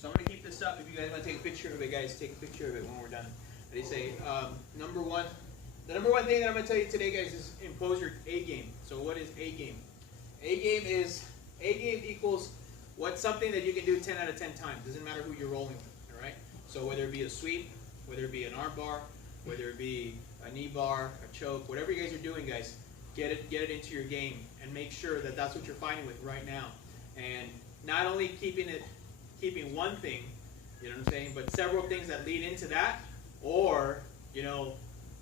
So I'm going to keep this up. If you guys want to take a picture of it, guys, take a picture of it when we're done. They say, number one, the number one thing that I'm going to tell you today, guys, is impose your A game. So what is A game? A game equals what's something that you can do 10 out of 10 times. Doesn't matter who you're rolling with, all right? So whether it be a sweep, whether it be an arm bar, whether it be a knee bar, a choke, whatever you guys are doing, guys, get it into your game and make sure that that's what you're fighting with right now. And not only keeping one thing, you know what I'm saying, but several things that lead into that, or, you know,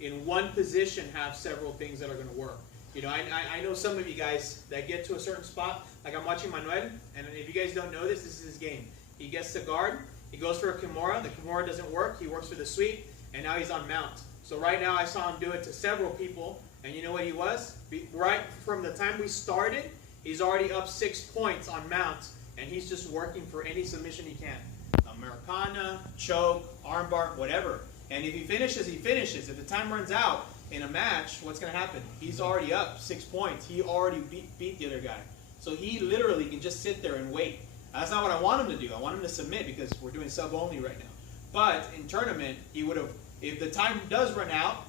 in one position have several things that are going to work. You know, I know some of you guys that get to a certain spot, like I'm watching Manuel, and if you guys don't know this, this is his game. He gets the guard, he goes for a Kimura, the Kimura doesn't work, he works for the sweep, and now he's on mount. So right now I saw him do it to several people, and you know what he was? Right from the time we started, he's already up 6 points on mount, and he's just working for any submission he can. Americana, choke, armbar, whatever. And if he finishes, he finishes. If the time runs out in a match, what's going to happen? He's already up 6 points. He already beat the other guy. So he literally can just sit there and wait. That's not what I want him to do. I want him to submit because we're doing sub only right now. But in tournament, he would have, if the time does run out,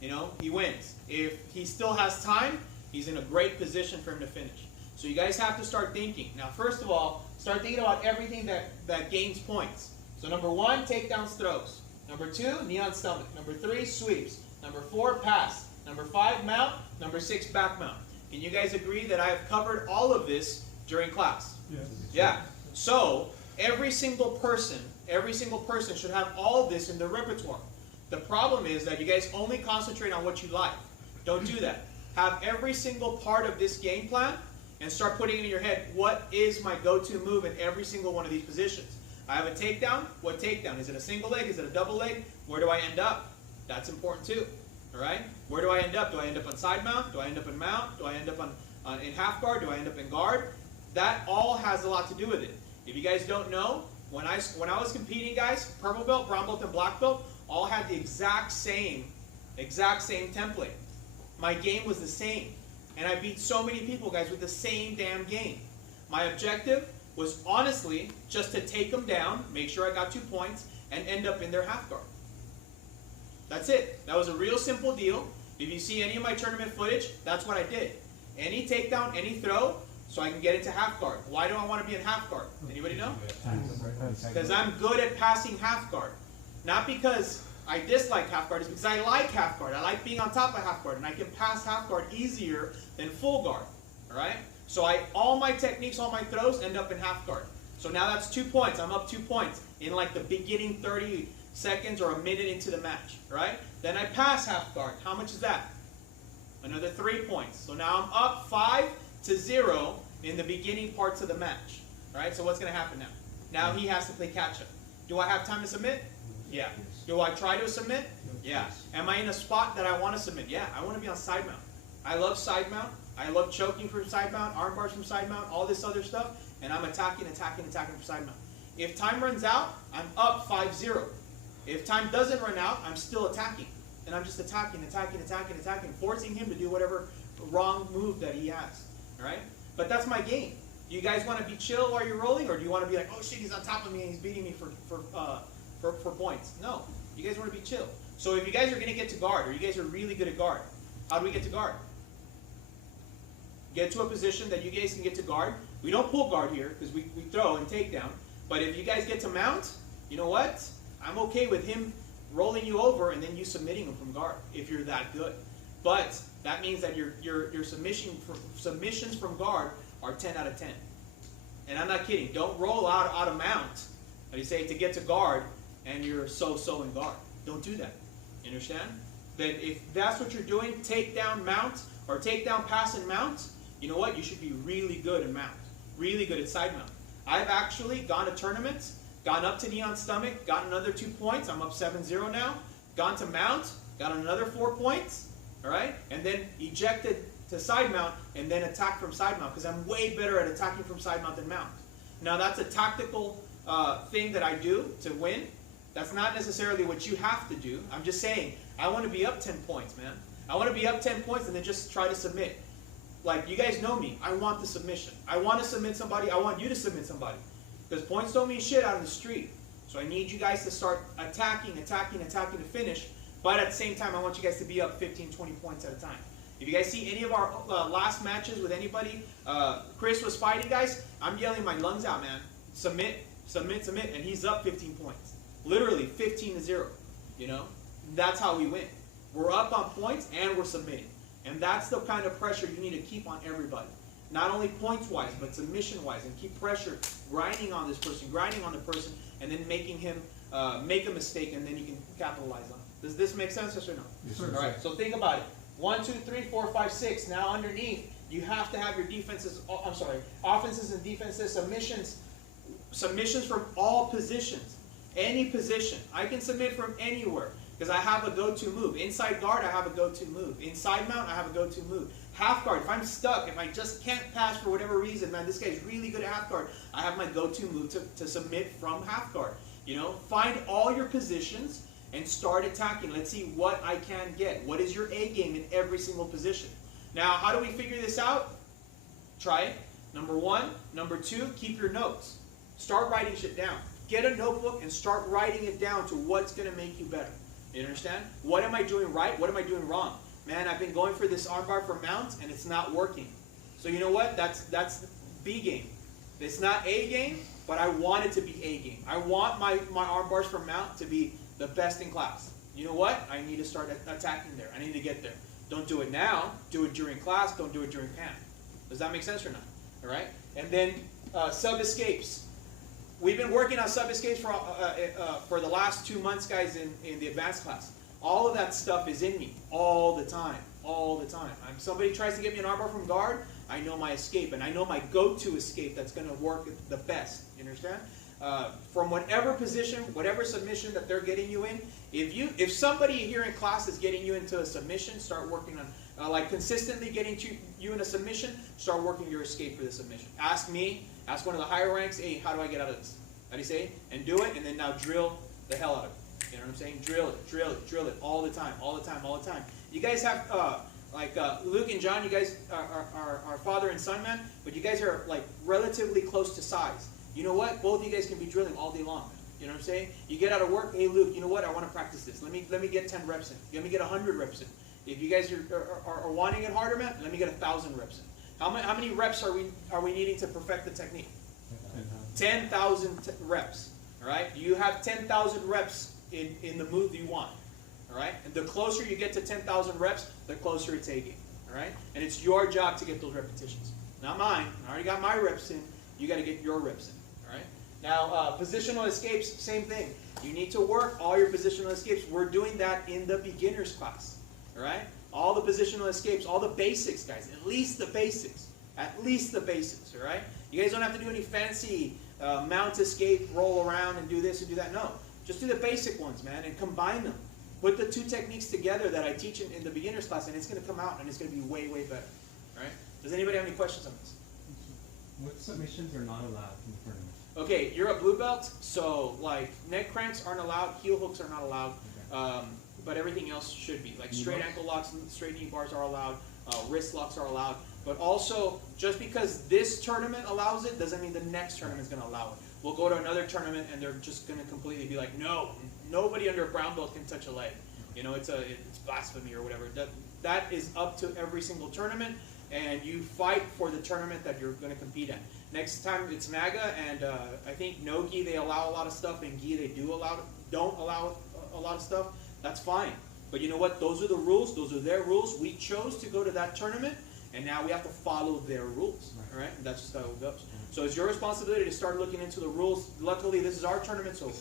you know, he wins. If he still has time, he's in a great position for him to finish. So you guys have to start thinking. Now, first of all, start thinking about everything that gains points. So number 1, takedowns, throws. Number 2, knee on stomach. Number 3, sweeps. Number 4, pass. Number 5, mount. Number 6, back mount. Can you guys agree that I have covered all of this during class? Yes. Yeah. So every single person should have all this in their repertoire. The problem is that you guys only concentrate on what you like. Don't do that. Have every single part of this game plan and start putting it in your head, what is my go-to move in every single one of these positions? I have a takedown. What takedown? Is it a single leg? Is it a double leg? Where do I end up? That's important too. All right? Where do I end up? Do I end up on side mount? Do I end up in mount? Do I end up in half guard? Do I end up in guard? That all has a lot to do with it. If you guys don't know, when I was competing, guys, purple belt, brown belt, and black belt all had the exact same template. My game was the same. And I beat so many people, guys, with the same damn game. My objective was honestly just to take them down, make sure I got 2 points, and end up in their half guard. That's it. That was a real simple deal. If you see any of my tournament footage, that's what I did. Any takedown, any throw, so I can get into half guard. Why do I want to be in half guard? Anybody know? Because I'm good at passing half guard. Not because I dislike half guard, it's because I like half guard. I like being on top of half guard, and I can pass half guard easier than full guard. All right? So all my techniques, all my throws end up in half guard. So now that's 2 points. I'm up 2 points in like the beginning 30 seconds or a minute into the match. Right? Then I pass half guard. How much is that? Another 3 points. So now I'm up 5-0 in the beginning parts of the match. Right? So what's going to happen now? Now he has to play catch up. Do I have time to submit? Yeah. Do I try to submit? Yeah. Am I in a spot that I want to submit? Yeah. I want to be on side mount. I love side mount. I love choking from side mount, arm bars from side mount, all this other stuff, and I'm attacking from side mount. If time runs out, I'm up 5-0. If time doesn't run out, I'm still attacking. And I'm just attacking, forcing him to do whatever wrong move that he has. All right? But that's my game. Do you guys want to be chill while you're rolling, or do you want to be like, oh shit, he's on top of me and he's beating me for points? No. You guys want to be chill. So if you guys are going to get to guard, or you guys are really good at guard, how do we get to guard? Get to a position that you guys can get to guard. We don't pull guard here because we throw and take down. But if you guys get to mount, you know what? I'm okay with him rolling you over and then you submitting him from guard if you're that good. But that means that your submissions from guard are 10 out of 10. And I'm not kidding. Don't roll out of mount, how do you say, to get to guard and you're so in guard. Don't do that. You understand? That if that's what you're doing, take down mount or take down pass and mount, you know what? You should be really good in mount. Really good at side mount. I've actually gone to tournaments, gone up to knee on stomach, got another 2 points. I'm up 7-0 now. Gone to mount, got another 4 points. All right? And then ejected to side mount and then attack from side mount because I'm way better at attacking from side mount than mount. Now that's a tactical thing that I do to win. That's not necessarily what you have to do. I'm just saying, I want to be up 10 points, man. I want to be up 10 points and then just try to submit. Like, you guys know me. I want the submission. I want to submit somebody. I want you to submit somebody. Because points don't mean shit out in the street. So I need you guys to start attacking to finish. But at the same time, I want you guys to be up 15, 20 points at a time. If you guys see any of our last matches with anybody, Chris was fighting, guys, I'm yelling my lungs out, man. Submit, submit, submit, and he's up 15 points. Literally 15-0, you know? That's how we win. We're up on points and we're submitting. And that's the kind of pressure you need to keep on everybody. Not only points-wise, but submission-wise, and keep pressure, grinding on this person, grinding on the person, and then making him make a mistake, and then you can capitalize on it. Does this make sense, yes or no? Yes, sir. All right, so think about it. 1, 2, 3, 4, 5, 6. Now underneath, you have to have your defenses, offenses and defenses, submissions from all positions. Any position. I can submit from anywhere because I have a go-to move. Inside guard, I have a go-to move. Inside mount, I have a go-to move. Half guard, if I'm stuck, if I just can't pass for whatever reason, man, this guy's really good at half guard, I have my go-to move to submit from half guard. You know, find all your positions and start attacking. Let's see what I can get. What is your A game in every single position? Now, how do we figure this out? Try it. Number 1. Number 2, keep your notes. Start writing shit down. Get a notebook and start writing it down to what's going to make you better. You understand? What am I doing right? What am I doing wrong? Man, I've been going for this armbar for mount and it's not working. So you know what? That's B game. It's not A game, but I want it to be A game. I want my arm bars for mount to be the best in class. You know what? I need to start attacking there. I need to get there. Don't do it now. Do it during class. Don't do it during PAM. Does that make sense or not? All right? And then sub escapes. We've been working on sub escapes for the last 2 months, guys, in the advanced class. All of that stuff is in me all the time, all the time. Somebody tries to get me an armbar from guard, I know my escape, and I know my go-to escape that's going to work the best. You understand? From whatever position, whatever submission that they're getting you in, if somebody here in class is getting you into a submission, start working on, like consistently getting you in a submission, start working your escape for the submission. Ask me, ask one of the higher ranks, hey, how do I get out of this? How do you say? And do it, and then now drill the hell out of it. You know what I'm saying? Drill it, drill it, drill it all the time, all the time, all the time. You guys have, Luke and John, you guys are father and son, man, but you guys are like relatively close to size. You know what? Both of you guys can be drilling all day long. You know what I'm saying? You get out of work, hey Luke, you know what? I want to practice this. Let me get 10 reps in. Let me get 100 reps in. If you guys are wanting it harder, man, let me get 1,000 reps in. How many reps are we needing to perfect the technique? 10,000 reps. All right? You have 10,000 reps in the move you want. All right? And the closer you get to 10,000 reps, the closer it's A game. All right? And it's your job to get those repetitions. Not mine. I already got my reps in. You got to get your reps in. All right? Now, positional escapes, same thing. You need to work all your positional escapes. We're doing that in the beginners class. All right? All the positional escapes, all the basics, guys. At least the basics. At least the basics. All right? You guys don't have to do any fancy mount escape, roll around, and do this and do that. No. Just do the basic ones, man, and combine them. Put the two techniques together that I teach in the beginner's class, and it's going to come out, and it's going to be way, way better. All right? Does anybody have any questions on this? What submissions are not allowed in the tournament? Okay, you're a blue belt, so like neck cranks aren't allowed, heel hooks are not allowed, Okay. but everything else should be. Like straight ankle locks, straight knee bars are allowed, wrist locks are allowed. But also, just because this tournament allows it, doesn't mean the next tournament is going to allow it. We'll go to another tournament, and they're just going to completely be like, no, nobody under a brown belt can touch a leg. You know, it's blasphemy or whatever. That is up to every single tournament, and you fight for the tournament that you're going to compete at. Next time it's MAGA, and I think no gi they allow a lot of stuff, and gi they don't allow a lot of stuff. That's fine. But you know what? Those are the rules. Those are their rules. We chose to go to that tournament, and now we have to follow their rules. All right? And that's just how it goes. So it's your responsibility to start looking into the rules. Luckily, this is our tournament, so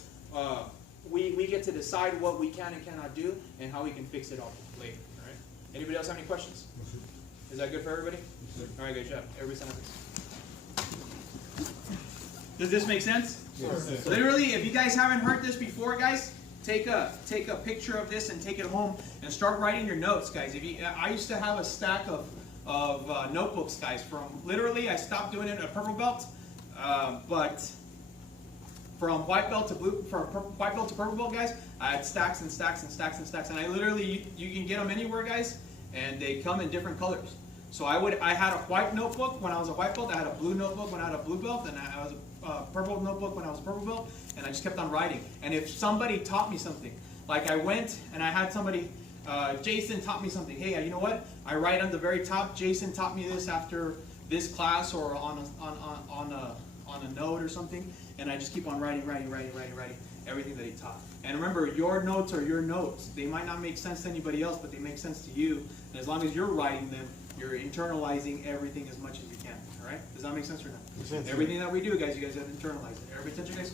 we get to decide what we can and cannot do and how we can fix it all later. All right? Anybody else have any questions? Is that good for everybody? All right, good job. Everybody sign up. Does this make sense? Yes. Literally, if you guys haven't heard this before, guys, take a picture of this and take it home and start writing your notes, guys. I used to have a stack of notebooks, guys. From literally, I stopped doing it at purple belt, but from white belt to white belt to purple belt, guys, I had stacks and stacks and stacks and stacks, and I literally you can get them anywhere, guys, and they come in different colors. So I had a white notebook when I was a white belt. I had a blue notebook when I had a blue belt, and I was purple notebook when I was a purple belt, and I just kept on writing. And if somebody taught me something, like I went and I had somebody, Jason taught me something. Hey, you know what? I write on the very top, Jason taught me this after this class or on a note or something, and I just keep on writing everything that he taught. And remember, your notes are your notes. They might not make sense to anybody else, but they make sense to you. And as long as you're writing them, you're internalizing everything as much as you can. All right? Does that make sense or not? Makes sense. Everything that we do, guys, you guys have to internalize it. Everybody attention, guys?